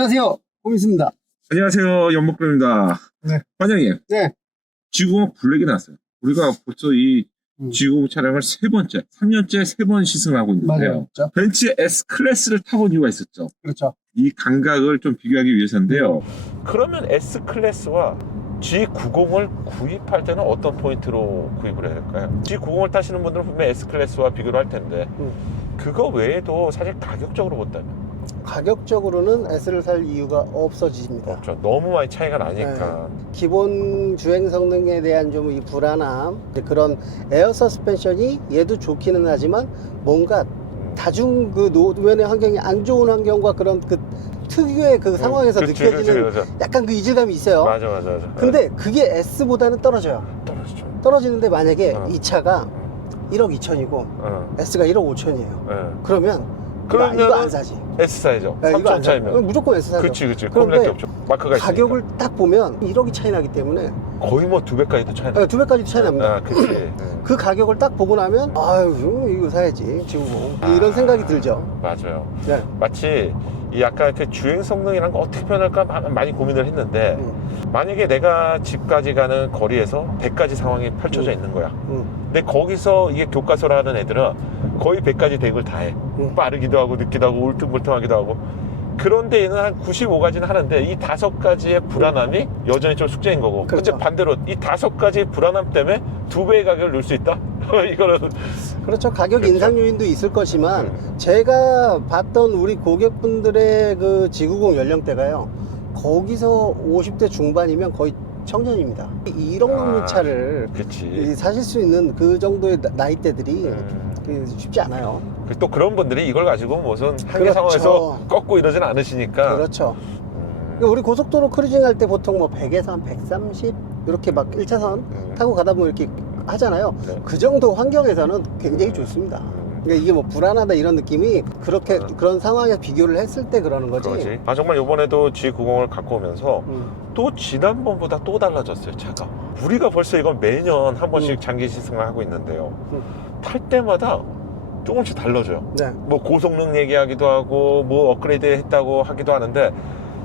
안녕하세요. 고민수입니다. 안녕하세요. 연목표입니다. 네. 반장님. 네. G90 블랙이 나왔어요. 우리가 벌써 이 G90 차량을 3년째 3번 시승을 하고 있는데요. 맞아요. 그렇죠? 벤츠 S 클래스를 타본 이유가 있었죠. 그렇죠. 이 감각을 좀 비교하기 위해서인데요. 그러면 S 클래스와 G90을 구입할 때는 어떤 포인트로 구입을 해야 될까요? G90을 타시는 분들은 분명 S 클래스와 비교를 할 텐데 그거 외에도 사실 가격적으로 본다면 가격적으로는 S를 살 이유가 없어집니다. 그렇죠. 너무 많이 차이가 나니까. 기본 주행 성능에 대한 좀 이 불안함, 그런 에어 서스펜션이 얘도 좋기는 하지만 뭔가 다중 그 노면의 환경이 안 좋은 환경과 그런 그 특유의 그 상황에서 그치, 느껴지는 그치. 약간 그 이질감이 있어요. 맞아. 근데 그게 S보다는 떨어져요. 떨어지죠. 떨어지는데 만약에 이 차가 1억 2천이고 S가 1억 5천이에요. 그러면 이거 안 사지. S 사이죠. 네, 3천 차이면. 무조건 S 사죠. 그치. 그런데 그런데 없죠. 마크가 있으니까. 가격을 딱 보면 1억이 차이 나기 때문에 거의 뭐 2배까지도 차이 나. 2배까지 차이 납니다. 그치. 그 가격을 딱 보고 나면 아유 이거 사야지 지금 이런 생각이 들죠. 맞아요. 네. 마치 이 약간 그 주행 성능이란 거 어떻게 표현할까 많이 고민을 했는데 만약에 내가 집까지 가는 거리에서 100가지 상황이 펼쳐져 있는 거야. 근데 거기서 이게 교과서라는 애들은 거의 100가지 대응을 다 해. 빠르기도 하고 늦기도 하고 울퉁불퉁하기도 하고. 그런데 얘는 한 95가지는 하는데 이 5가지의 불안함이 여전히 좀 숙제인 거고. 그렇죠. 근데 반대로 이 5가지의 불안함 때문에 2배의 가격을 넣을 수 있다? 이거는 그렇죠. 가격 그렇죠. 인상 요인도 있을 거지만 제가 봤던 우리 고객분들의 그 G90 연령대가요. 거기서 50대 중반이면 거의 청년입니다. 1억 넘는 차를 그치. 사실 수 있는 그 정도의 나이대들이 쉽지 않아요. 또 그런 분들이 이걸 가지고 무슨 한계 그렇죠. 상황에서 꺾고 이러진 않으시니까. 그렇죠. 그러니까 우리 고속도로 크루징 할 때 보통 뭐 100에서 한 130 이렇게 막 1차선 타고 가다 보면 이렇게 하잖아요. 네. 그 정도 환경에서는 굉장히 좋습니다. 그러니까 이게 뭐 불안하다 이런 느낌이 그렇게 그런 상황에 비교를 했을 때 그러는 거지. 그렇지. 정말 이번에도 G90을 갖고 오면서 또 지난번보다 또 달라졌어요, 차가. 우리가 벌써 이건 매년 한 번씩 장기 시승을 하고 있는데요. 탈 때마다 조금씩 달라져요. 네. 뭐 고성능 얘기하기도 하고 뭐 업그레이드 했다고 하기도 하는데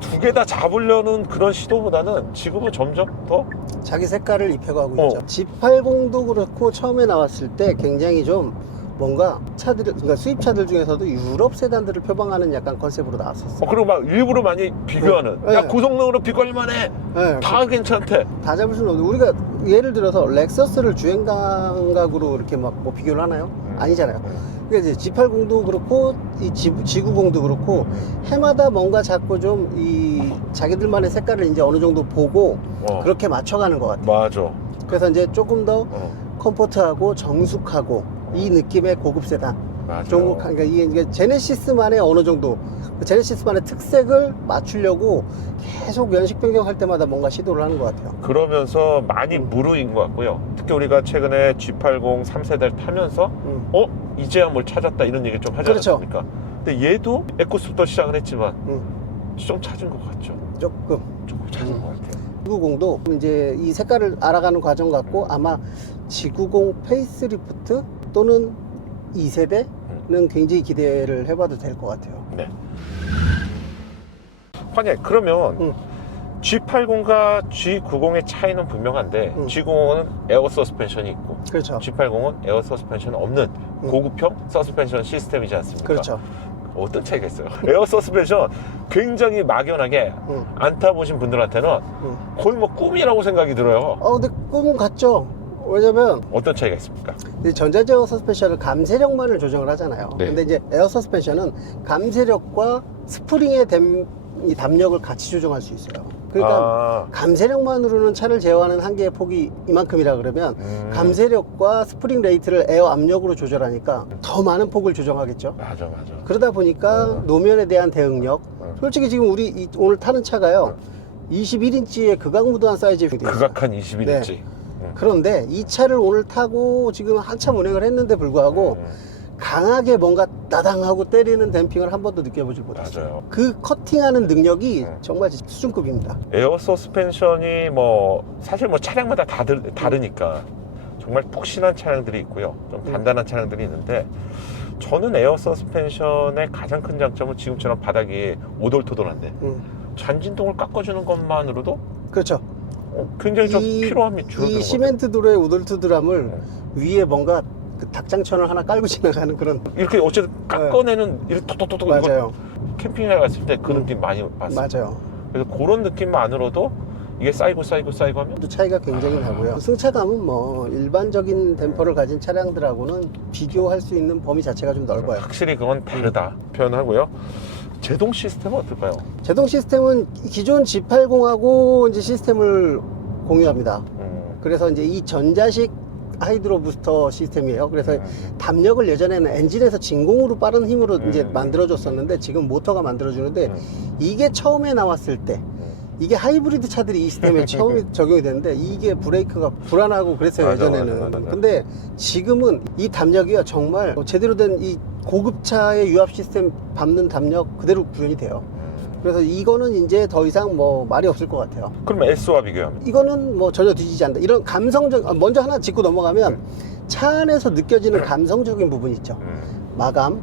두 개 다 잡으려는 그런 시도보다는 지금은 점점 더 자기 색깔을 입혀가고 있죠. G80도 그렇고 처음에 나왔을 때 굉장히 좀 뭔가 차들, 그러니까 수입차들 중에서도 유럽 세단들을 표방하는 약간 컨셉으로 나왔었어요. 그리고 막 일부러 많이 비교하는. 네. 야, 고성능으로 비교할만 해. 네. 다 괜찮대. 다 잡을 수는 없는데 우리가 예를 들어서 렉서스를 주행 감각으로 이렇게 막 뭐 비교를 하나요? 아니잖아요. 그러니까 이제 G80도 그렇고 이 G90도 그렇고 해마다 뭔가 자꾸 좀 이 자기들만의 색깔을 이제 어느 정도 보고 그렇게 맞춰가는 것 같아요. 맞아. 그래서 이제 조금 더 컴포트하고 정숙하고 이 느낌의 고급 세단. 맞아. 그러니까 이게 제네시스만의 어느 정도 제네시스만의 특색을 맞추려고 계속 연식 변경할 때마다 뭔가 시도를 하는 것 같아요. 그러면서 많이 무르인 것 같고요. 특히 우리가 최근에 G80 3세대를 타면서 이제야 뭘 찾았다 이런 얘기 좀 하지 그렇죠. 않습니까? 근데 얘도 에코스부터 시작을 했지만 좀 찾은 것 같죠. 조금 찾은 것 같아요. G90도 이제 이 색깔을 알아가는 과정 같고 아마 G90 페이스리프트 또는 2세대는 굉장히 기대를 해봐도 될 것 같아요. 네. 환희, 그러면 G80과 G90의 차이는 분명한데 G90은 에어 서스펜션이 있고 그렇죠. G80은 에어 서스펜션 없는 고급형 서스펜션 시스템이지 않습니까? 그렇죠. 어떤 차이가 있어요? 에어 서스펜션 굉장히 막연하게 안 타보신 분들한테는 거의 뭐 꿈이라고 생각이 들어요. 근데 꿈은 같죠. 왜냐면 어떤 차이가 있습니까? 전자제어 서스펜션은 감쇄력만을 조정을 하잖아요. 네. 근데 이제 에어 서스펜션은 감쇄력과 스프링의 이 담력을 같이 조정할 수 있어요. 그러니까 감쇄력만으로는 차를 제어하는 한계의 폭이 이만큼이라 그러면 감쇄력과 스프링 레이트를 에어 압력으로 조절하니까 더 많은 폭을 조정하겠죠. 맞아. 그러다 보니까 노면에 대한 대응력. 솔직히 지금 우리 오늘 타는 차가요. 21인치의 극악무도한 사이즈에 되어 있어요. 극악한 21인치. 네. 그런데 이 차를 오늘 타고 지금 한참 운행을 했는데 불구하고 강하게 뭔가 따당하고 때리는 댐핑을 한 번도 느껴보지 못했어요. 맞아요. 그 커팅하는 능력이 정말 수준급입니다. 에어 서스펜션이 뭐 사실 뭐 차량마다 다르니까 정말 푹신한 차량들이 있고요. 좀 단단한 차량들이 있는데 저는 에어 서스펜션의 가장 큰 장점은 지금처럼 바닥이 오돌토돌한데 잔진동을 깎아주는 것만으로도 그렇죠. 굉장히 좀 피로함이 줄어드는 이 것 시멘트 도로의 오돌토돌함을 위에 뭔가 그 닭장천을 하나 깔고 지나가는 그런. 이렇게 어쨌든 깎아내는 이렇게 톡톡톡 맞아요. 캠핑에 갔을 때 그 느낌 많이 봤어요. 맞아요. 그래서 그런 느낌만으로도 이게 쌓이고 하면 또 차이가 굉장히 나고요. 승차감은 뭐 일반적인 댐퍼를 가진 차량들하고는 비교할 수 있는 범위 자체가 좀 넓어요. 확실히 그건 다르다 표현하고요. 제동 시스템은 어떨까요? 제동 시스템은 기존 G80하고 이제 시스템을 공유합니다. 그래서 이제 이 전자식 하이드로 부스터 시스템이에요. 그래서 담력을 예전에는 엔진에서 진공으로 빠른 힘으로 이제 만들어줬었는데 지금 모터가 만들어주는데 이게 처음에 나왔을 때 이게 하이브리드 차들이 이 시스템에 처음에 적용이 됐는데 이게 브레이크가 불안하고 그랬어요. 맞아, 예전에는. 맞아. 근데 지금은 이 담력이요 정말 제대로 된 이 고급차의 유압 시스템 밟는 담력 그대로 구현이 돼요. 그래서 이거는 이제 더 이상 뭐 말이 없을 것 같아요. 그러면 S와 비교하면 이거는 뭐 전혀 뒤지지 않는다. 이런 감성적, 먼저 하나 짚고 넘어가면 차 안에서 느껴지는 감성적인 부분이 있죠. 마감,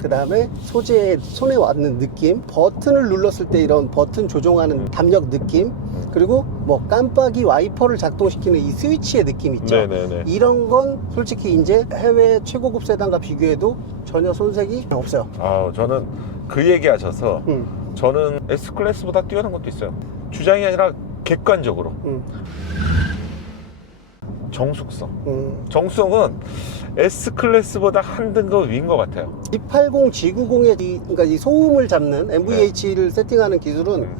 그 다음에 소재에 손에 왔는 느낌, 버튼을 눌렀을 때 이런 버튼 조종하는 담력 느낌, 그리고 뭐 깜빡이 와이퍼를 작동시키는 이 스위치의 느낌 있죠. 네네네. 이런 건 솔직히 이제 해외 최고급 세단과 비교해도 전혀 손색이 없어요. 저는 그 얘기 하셔서 저는 S클래스보다 뛰어난 것도 있어요. 주장이 아니라 객관적으로 정숙성. 정숙성은 S클래스보다 한 등급 위인 것 같아요. G80, G90의 그러니까 이 소음을 잡는 MVH를 세팅하는 기술은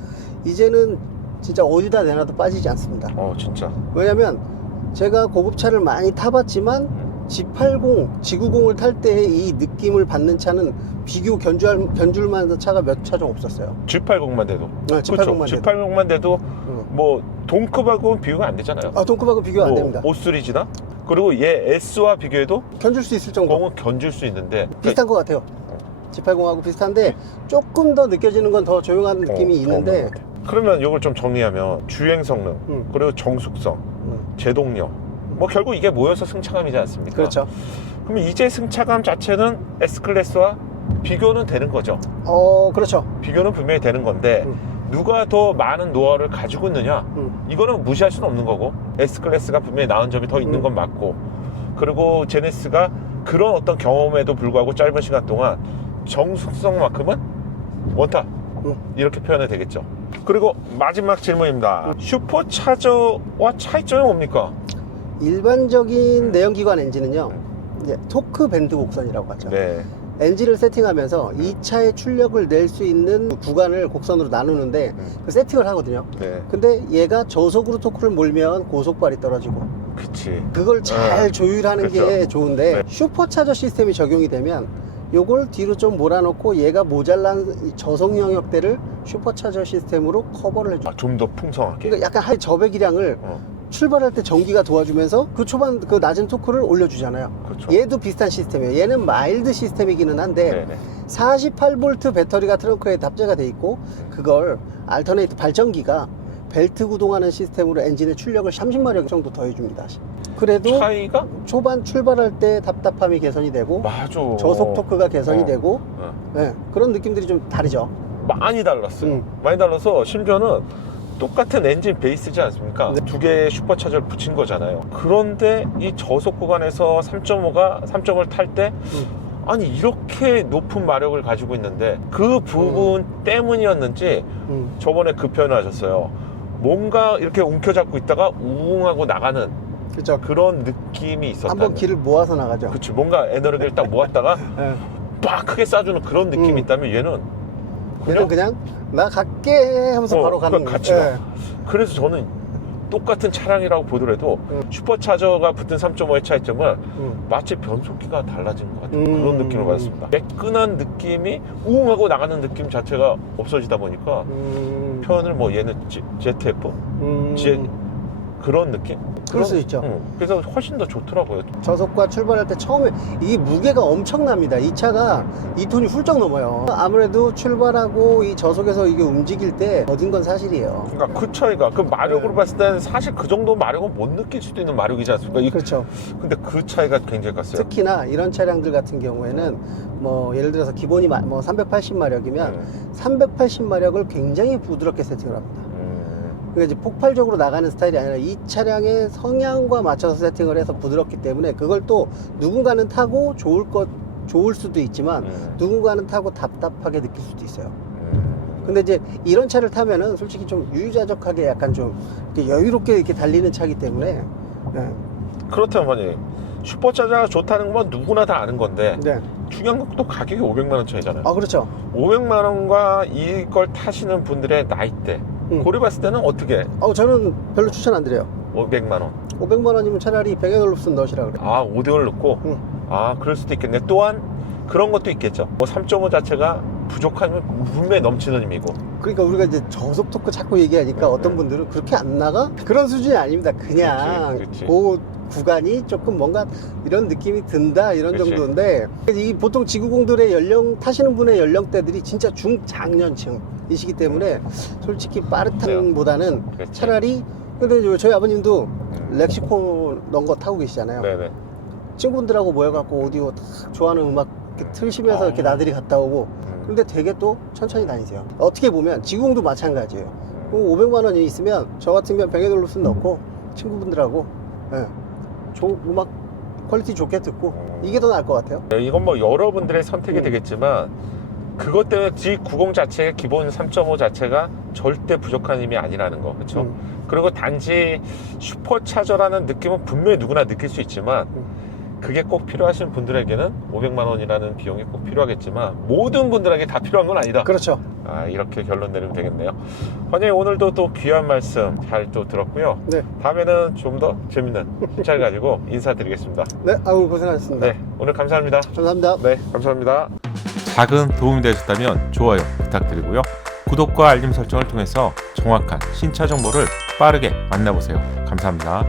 이제는 진짜 어디다 내놔도 빠지지 않습니다. 진짜. 왜냐면 제가 고급차를 많이 타봤지만 G80, G90을 탈 때 이 느낌을 받는 차는 비교 견줄 만한 차가 몇 차 좀 없었어요. G80만 돼도. G80만 그렇죠. 돼도. G80만 돼도 뭐 동급하고는 비교가 안 되잖아요. 동급하고 비교가 안 됩니다. 5시리즈나 그리고 얘 S와 비교해도 견줄 수 있을 정도. 그거는 견줄 수 있는데 비슷한 것 같아요. G80하고 비슷한데 조금 더 느껴지는 건 더 조용한 느낌이 있는데. 그러면 이걸 좀 정리하면 주행 성능, 그리고 정숙성, 제동력, 뭐 결국 이게 모여서 승차감이지 않습니까? 그렇죠. 그러면 이제 승차감 자체는 S클래스와 비교는 되는 거죠. 그렇죠. 비교는 분명히 되는 건데 누가 더 많은 노하우를 가지고 있느냐, 이거는 무시할 수는 없는 거고, S클래스가 분명히 나은 점이 더 있는 건 맞고, 그리고 제네시스가 그런 어떤 경험에도 불구하고 짧은 시간 동안 정숙성만큼은 원탑, 이렇게 표현이 되겠죠. 그리고 마지막 질문입니다. 슈퍼차저와 차이점이 뭡니까? 일반적인 내연기관 엔진은요, 이제 토크 밴드 곡선이라고 하죠. 네. 엔진을 세팅하면서 이 차의 출력을 낼 수 있는 구간을 곡선으로 나누는데 그 세팅을 하거든요. 네. 근데 얘가 저속으로 토크를 몰면 고속발이 떨어지고, 그치. 그걸 잘 조율하는 그렇죠. 게 좋은데, 네. 슈퍼차저 시스템이 적용이 되면 요걸 뒤로 좀 몰아놓고 얘가 모자란 이 저속 영역대를 슈퍼차저 시스템으로 커버를 해줘요. 좀 더 풍성하게. 그러니까 약간 하이 저배기량을 출발할 때 전기가 도와주면서 그 초반 그 낮은 토크를 올려주잖아요. 그렇죠. 얘도 비슷한 시스템이에요. 얘는 마일드 시스템이기는 한데 네네. 48V 배터리가 트렁크에 탑재가 돼 있고, 그걸 알터네이트 발전기가 벨트 구동하는 시스템으로 엔진의 출력을 30마력 정도 더해줍니다. 그래도 차이가? 초반 출발할 때 답답함이 개선이 되고, 맞아. 저속 토크가 개선이 되고, 네, 그런 느낌들이 좀 다르죠. 많이 달랐어요. 많이 달라서 심지어는 똑같은 엔진 베이스지 않습니까? 네. 두 개의 슈퍼차저를 붙인 거잖아요. 그런데 이 저속 구간에서 3.5를 탈 때 아니 이렇게 높은 마력을 가지고 있는데 그 부분 때문이었는지 저번에 그 표현을 하셨어요. 뭔가 이렇게 움켜잡고 있다가 우웅하고 나가는 그렇죠. 그런 느낌이 있었다. 한번 길을 모아서 나가죠. 그치, 뭔가 에너지를 딱 모았다가 네. 빡 크게 쏴주는 그런 느낌이 있다면 얘는 그냥 나 갈게 하면서 바로 가는 같이 거예요. 가. 그래서 저는 똑같은 차량이라고 보더라도 슈퍼차저가 붙은 3.5의 차이점은 마치 변속기가 달라진 것 같은 그런 느낌을 받았습니다. 매끈한 느낌이 우웅하고 나가는 느낌 자체가 없어지다 보니까 표현을 뭐 얘는 ZF, 그런 느낌? 그럴 수 있죠. 그래서 훨씬 더 좋더라고요. 저속과 출발할 때 처음에 이게 무게가 엄청납니다. 이 차가 2톤이 훌쩍 넘어요. 아무래도 출발하고 이 저속에서 이게 움직일 때 얻은 건 사실이에요. 그러니까 그 차이가 그 마력으로 네. 봤을 때는 사실 그 정도 마력은 못 느낄 수도 있는 마력이지 않습니까? 그렇죠. 근데 그 차이가 굉장히 컸어요. 특히나 이런 차량들 같은 경우에는 뭐 예를 들어서 기본이 뭐 380마력이면 380마력을 굉장히 부드럽게 세팅을 합니다. 그러니까 이제 폭발적으로 나가는 스타일이 아니라 이 차량의 성향과 맞춰서 세팅을 해서 부드럽기 때문에 그걸 또 누군가는 타고 좋을 수도 있지만 누군가는 타고 답답하게 느낄 수도 있어요. 근데 이제 이런 차를 타면은 솔직히 좀 유유자적하게 약간 좀 이렇게 여유롭게 이렇게 달리는 차기 때문에 네. 그렇다면 슈퍼차저가 좋다는 건 누구나 다 아는 건데 네. 중요한 건 또 가격이 500만 원 차이잖아요. 아 그렇죠. 500만 원과 이걸 타시는 분들의 나이대 고려봤을 때는 어떻게? 저는 별로 추천 안 드려요. 500만 원. 500만 원이면 차라리 뱅앤올ufsen 넣으시라 그래요. 아, 5등을 넣고? 아, 그럴 수도 있겠네. 또한 그런 것도 있겠죠. 뭐 3.5 자체가 부족하면 분명히 넘치는 힘이고. 그러니까 우리가 이제 저속 토크 자꾸 얘기하니까 어떤 분들은 그렇게 안 나가? 그런 수준이 아닙니다. 그냥 그치. 그 구간이 조금 뭔가 이런 느낌이 든다 이런 그치. 정도인데 이 보통 지구공들의 타시는 분의 연령대들이 진짜 중장년층이시기 때문에 솔직히 빠르탄보다는 그치. 차라리 근데 이제 저희 아버님도 렉시콘 넣은 거 타고 계시잖아요. 네네. 친구분들하고 모여갖고 오디오 딱 좋아하는 음악 이렇게 틀시면서 이렇게 나들이 갔다 오고 근데 되게 또 천천히 다니세요. 어떻게 보면 지구공도 마찬가지예요. 500만 원이 있으면 저 같으면 뱅앤올ufsen 넣고 친구분들하고 음악 퀄리티 좋게 듣고 이게 더 나을 것 같아요. 이건 뭐 여러분들의 선택이 되겠지만 그것 때문에 G90 자체의 기본 3.5 자체가 절대 부족한 힘이 아니라는 거. 그렇죠? 그리고 단지 슈퍼차저라는 느낌은 분명히 누구나 느낄 수 있지만 그게 꼭 필요하신 분들에게는 500만 원이라는 비용이 꼭 필요하겠지만 모든 분들에게 다 필요한 건 아니다. 그렇죠. 아, 이렇게 결론 내리면 되겠네요. 관장님 오늘도 또 귀한 말씀 잘 또 들었고요. 네. 다음에는 좀 더 재밌는 차를 가지고 인사드리겠습니다. 네, 아우 고생하셨습니다. 네, 오늘 감사합니다. 감사합니다. 네, 감사합니다. 작은 도움이 되셨다면 좋아요 부탁드리고요. 구독과 알림 설정을 통해서 정확한 신차 정보를 빠르게 만나보세요. 감사합니다.